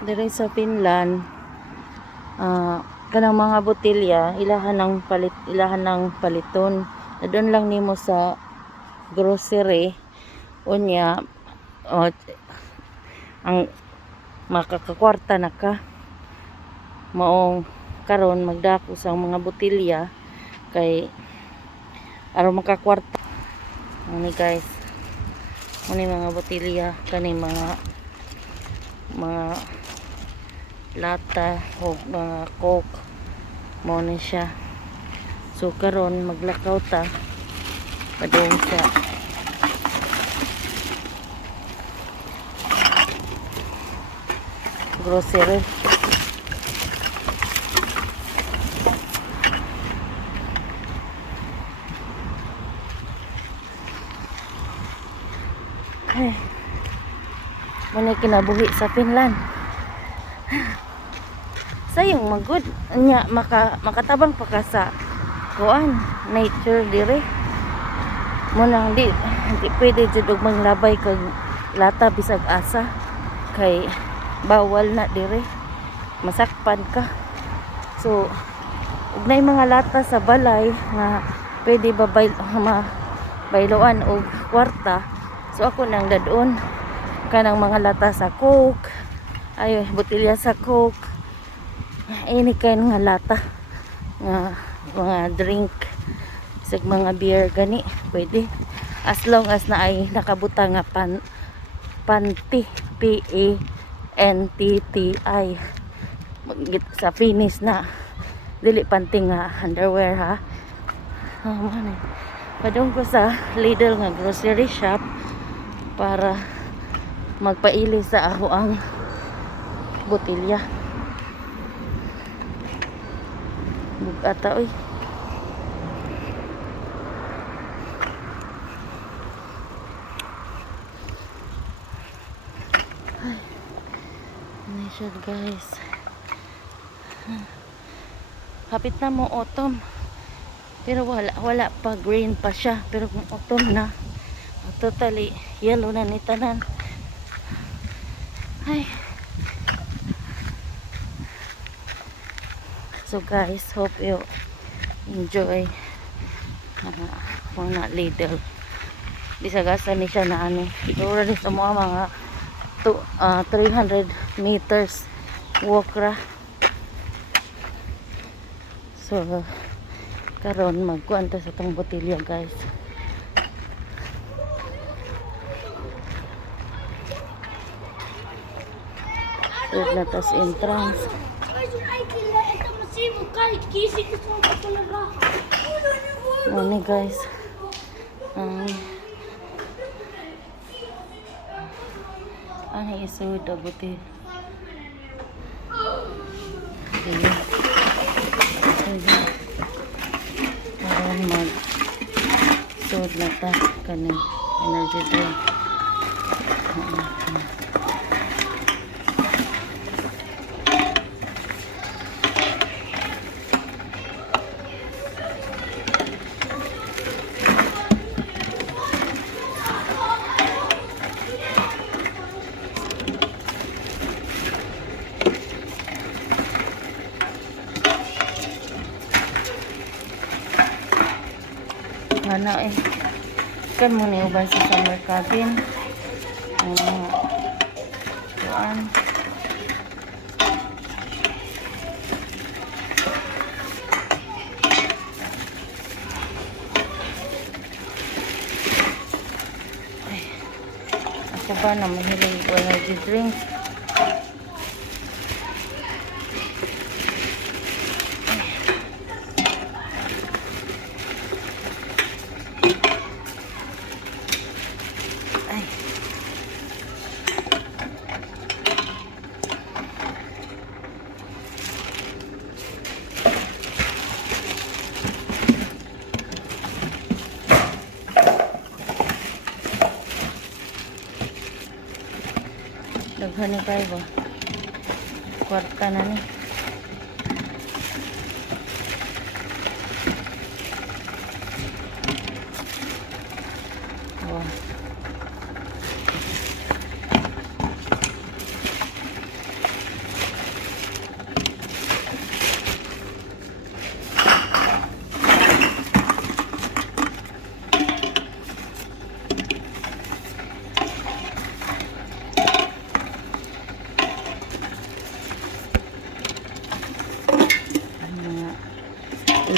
Diri sa Finland, kanang mga botilya ilahan ng paliton. Doon lang nimo sa grocery unya, ang makakakwarta na ka maong karon magdako sa mga botilya kay aron makakwarta. Ani guys, muni mga botilya kani mga lata o mga coke mo ni siya. So karon maglakaw ta padung sa grocery. Ay, muna kinabuhi sa Finland. Sayang magud nya makatabang pa ka sa kuan nature dire. Muna di pwede jud og manglabay kag lata bisag asa kay bawal na dire, masakpan ka. So ug nay mga lata sa balay nga pwede bayloan og kwarta. So ako nang dadon kanang mga lata sa coke, ay botelya sa coke, ini kay nga lata nga mga drink sa mga beer gani pwede, as long as na ay nakabutang nga panty PANTTI sa finish na dili panty nga underwear ha. Padung ko sa Lidl nga grocery shop para magpaili sa ako ang botilya. Bugata oy. Ay, ano siya guys. Hapit na mo autumn. Pero wala pa, green pa siya. Pero kung autumn na, totally yellow na ni tanan. Ay. So guys, hope you enjoy mga Lidl. Bisagasa ni siya na ano. Dura ni sa mga 300 meters walk ra. So karon magkuan ta sa tong botilya guys. So na tas entrance. Ano guys, ano isuda buti. Parang mag sud na ta kanin energy drink. Ano kan mo ni uban sa summer cabin kuan ako ba na mahilig energy drink. Daghan ni kayo ba? Kwarta na ni. Wow.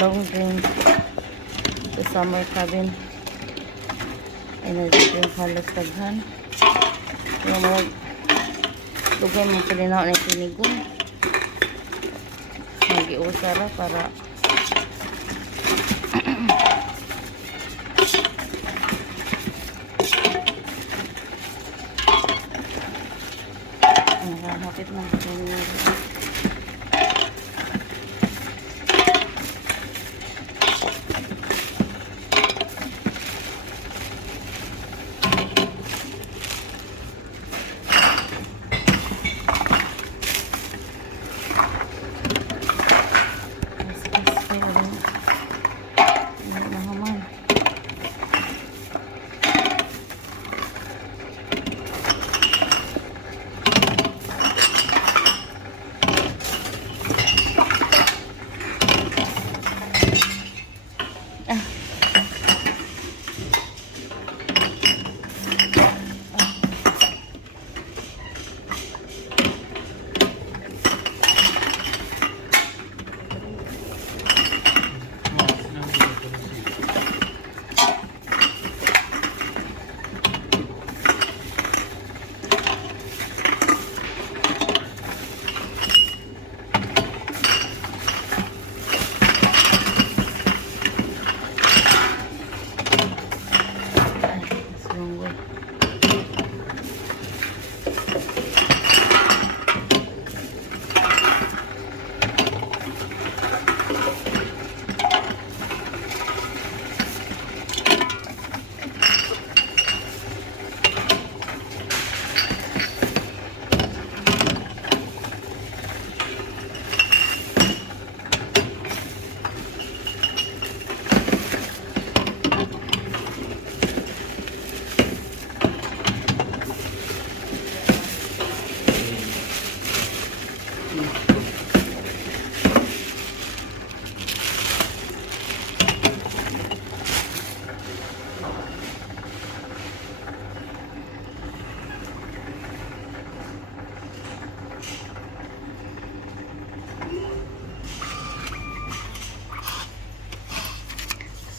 long drink sa summer cabin. Energy drink halos taghan. Yung mga lugay mo palinaw na tinigong. Mag-iusara para hapit na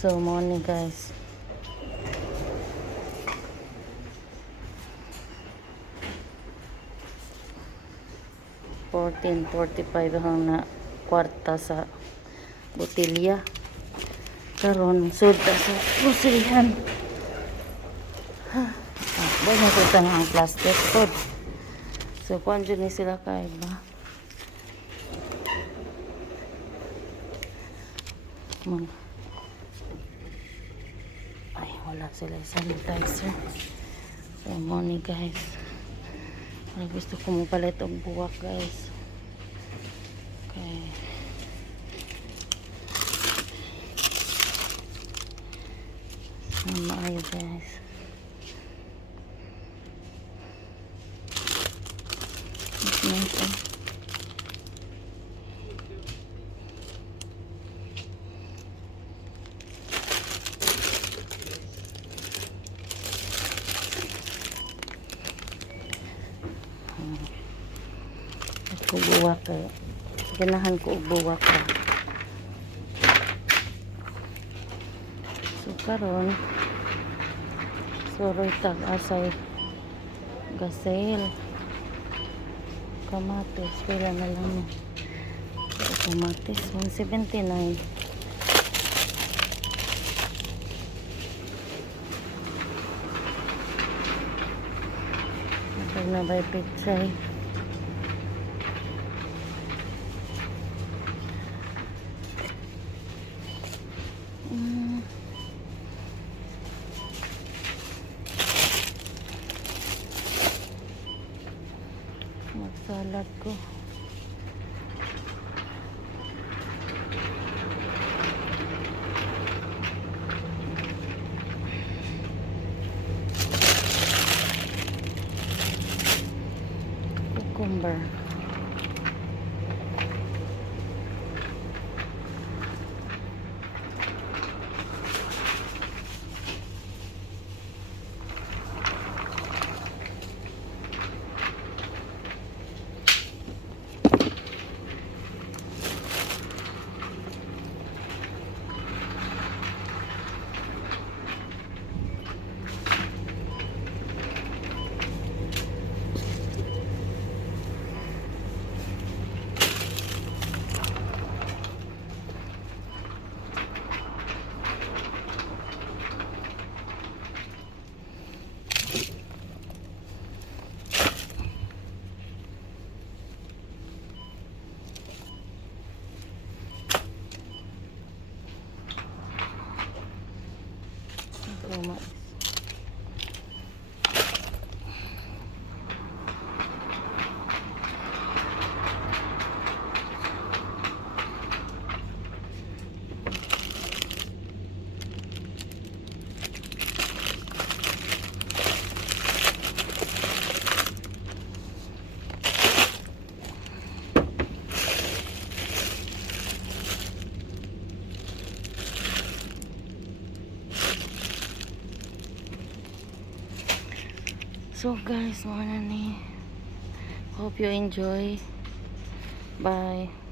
so morning guys. $14.45 hang na kwarta sa botilya. Karon suda sa groceryhan. Dahil nakita nga ang plastic food. So kung dyan ni sila kain ba? Ay, wala sila sanitizer. So morning guys. Gusto ko mapalit ang buwak guys. Okay. Maayo guys. Nice. Ko buwak eh. Ganahan ko buwak ka. So karon soroy tag asay gasel kamatis pila na lang kamatis 179. Na by pizza magsalad ko cucumber So guys, mga ni. Hope you enjoy. Bye.